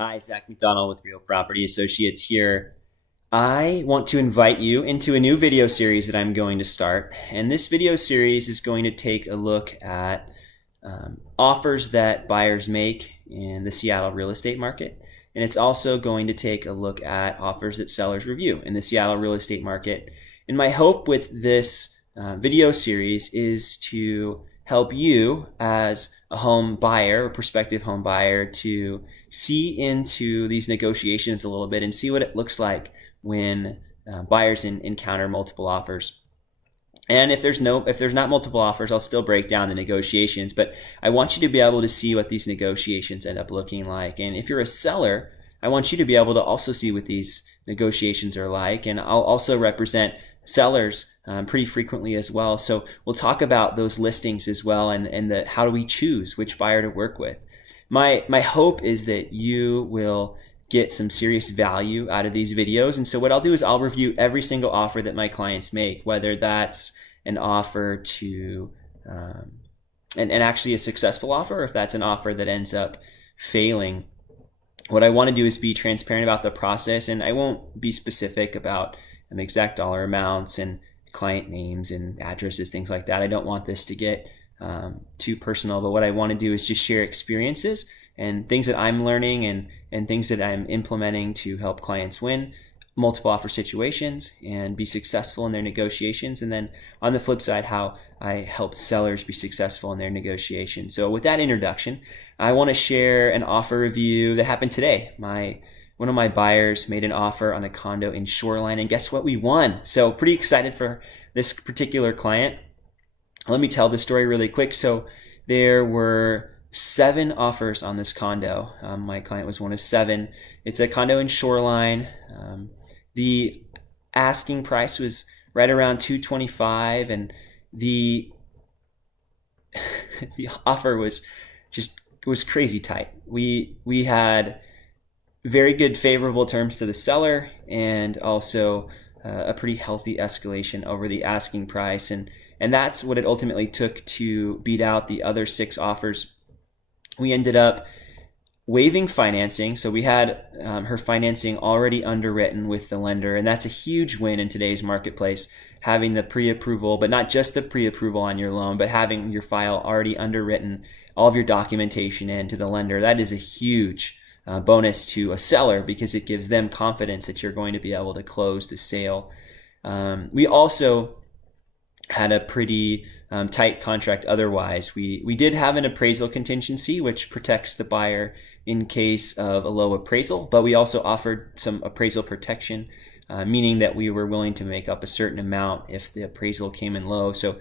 Hi, Zach McDonald with Real Property Associates here. I want to invite you into a new video series that I'm going to start. And this video series is going to take a look at offers that buyers make in the Seattle real estate market. And it's also going to take a look at offers that sellers review in the Seattle real estate market. And my hope with this video series is to help you as a home buyer or prospective home buyer to see into these negotiations a little bit and see what it looks like when buyers encounter multiple offers. And if there's not multiple offers, I'll still break down the negotiations, but I want you to be able to see what these negotiations end up looking like. And if you're a seller, I want you to be able to also see what these negotiations are like. And I'll also represent sellers pretty frequently as well. So we'll talk about those listings as well and how do we choose which buyer to work with. My hope is that you will get some serious value out of these videos. And so what I'll do is I'll review every single offer that my clients make, whether that's an offer to and actually a successful offer, or if that's an offer that ends up failing. What I want to do is be transparent about the process, and I won't be specific about exact dollar amounts and client names and addresses, things like that. I don't want this to get too personal, but what I want to do is just share experiences and things that I'm learning and things that I'm implementing to help clients win multiple offer situations and be successful in their negotiations. And then on the flip side, how I help sellers be successful in their negotiations. So with that introduction, I want to share an offer review that happened today. One of my buyers made an offer on a condo in Shoreline, and guess what? We won. So pretty excited for this particular client. Let me tell the story really quick. So there were 7 offers on this condo. My client was one of 7. It's a condo in Shoreline. The asking price was right around $225, and the the offer was crazy tight. We had very good favorable terms to the seller, and also a pretty healthy escalation over the asking price, and that's what it ultimately took to beat out the other 6 offers. We ended up waiving financing, so we had her financing already underwritten with the lender, and that's a huge win in today's marketplace, having the pre-approval, but not just the pre-approval on your loan, but having your file already underwritten, all of your documentation in to the lender. That is a huge bonus to a seller because it gives them confidence that you're going to be able to close the sale. We also had a pretty tight contract otherwise. We did have an appraisal contingency, which protects the buyer in case of a low appraisal, but we also offered some appraisal protection, meaning that we were willing to make up a certain amount if the appraisal came in low. So,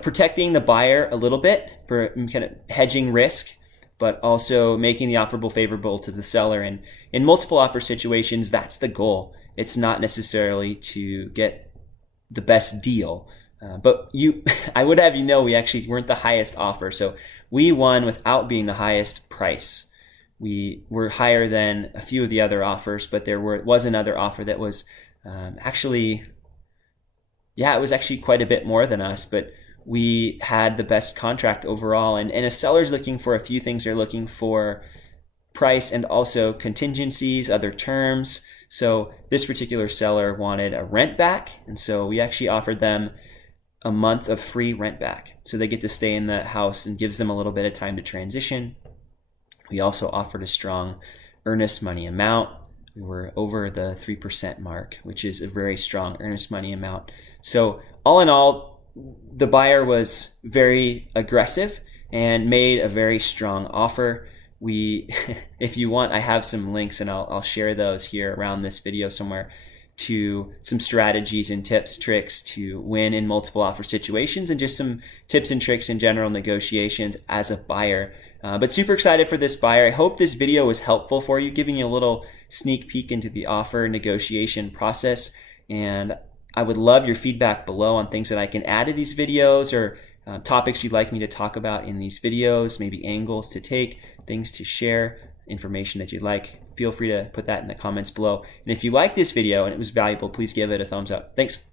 protecting the buyer a little bit for kind of hedging risk, but also making the offer favorable to the seller. And in multiple offer situations, that's the goal. It's not necessarily to get the best deal, but I would have we actually weren't the highest offer. So we won without being the highest price. We were higher than a few of the other offers, but there was another offer that was it was actually quite a bit more than us, but we had the best contract overall. And a seller's looking for a few things. They're looking for price and also contingencies, other terms. So this particular seller wanted a rent back, and so we actually offered them a month of free rent back. So they get to stay in the house and gives them a little bit of time to transition. We also offered a strong earnest money amount. We were over the 3% mark, which is a very strong earnest money amount. So all in all, the buyer was very aggressive and made a very strong offer. If you want, I have some links and I'll share those here around this video somewhere to some strategies and tips, tricks to win in multiple offer situations, and just some tips and tricks in general negotiations as a buyer. But super excited for this buyer. I hope this video was helpful for you, giving you a little sneak peek into the offer negotiation process. And I would love your feedback below on things that I can add to these videos, or topics you'd like me to talk about in these videos, maybe angles to take, things to share, information that you'd like. Feel free to put that in the comments below. And if you like this video and it was valuable, please give it a thumbs up. Thanks.